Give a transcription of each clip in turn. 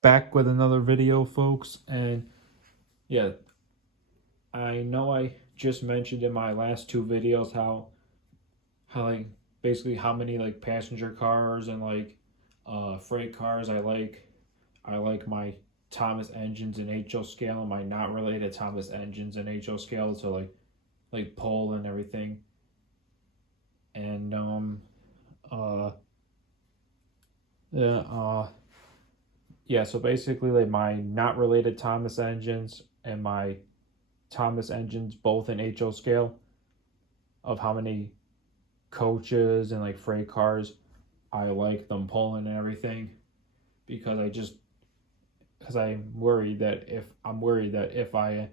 Back with another video, folks. And yeah, I know I just mentioned in my last two videos how like basically how many like passenger cars and like freight cars I like my Thomas engines and HO scale and my not related Thomas engines and HO scale to like pull and everything. And uh yeah yeah, so basically like my not related Thomas engines and my Thomas engines both in HO scale of how many coaches and like freight cars I like them pulling and everything, because I'm worried that if I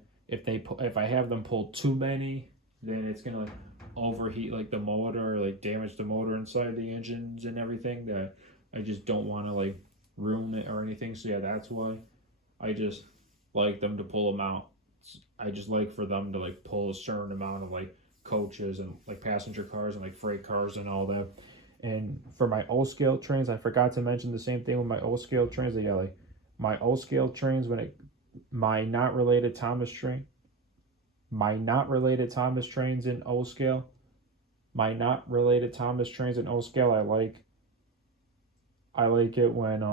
have them pull too many, then it's gonna like overheat like the motor, or like damage the motor inside the engines and everything, that I just don't want to like ruin it or anything. So yeah, that's why I just like them to pull them out. I just like for them to like pull a certain amount of like coaches and like passenger cars and like freight cars and all that. And for my O scale trains, I forgot to mention the same thing with my O scale trains. Yeah, like my O scale trains my not related Thomas train, my not related Thomas trains in O scale, my not related Thomas trains in O scale. I like it when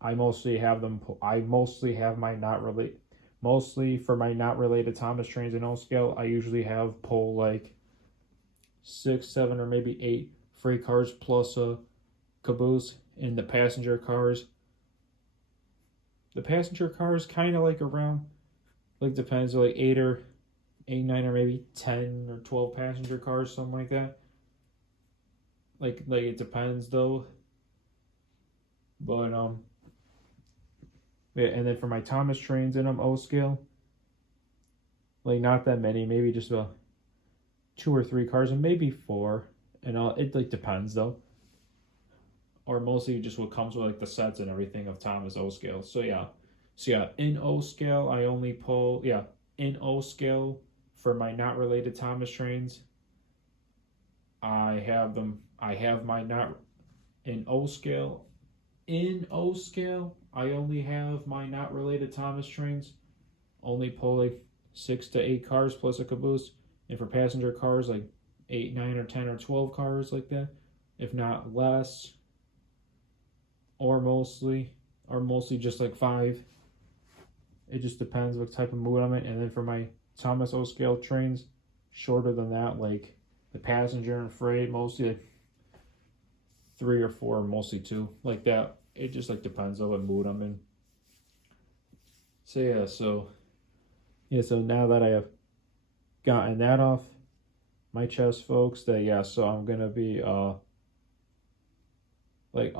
I mostly have them. I mostly have my not relate. Mostly for my not related Thomas trains in O scale, I usually have pull like six, seven, or maybe eight freight cars plus a caboose. In the passenger cars, kind of like around, like depends, like eight, nine, or maybe 10 or 12 passenger cars, something like that. Like it depends though. But yeah, and then for my Thomas trains in O scale, like not that many, maybe just about two or three cars, and maybe four. And it like depends though, or mostly just what comes with like the sets and everything of Thomas O scale. So yeah, in O scale I only pull, yeah, in O scale for my not related Thomas trains. I have my not in O scale. In O scale, I only have my not related Thomas trains. Only pull like 6 to 8 cars plus a caboose, and for passenger cars like 8, 9, or 10 or 12 cars like that, if not less, or mostly just like five. It just depends what type of mood I'm in. And then for my Thomas O scale trains, shorter than that, like the passenger and freight, mostly like three or four, mostly two, like that. It just like depends on what mood I'm in. So now that I have gotten that off my chest, folks, that yeah, so I'm gonna be like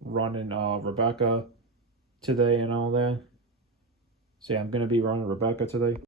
running Rebecca today and all that. So yeah, I'm gonna be running Rebecca today.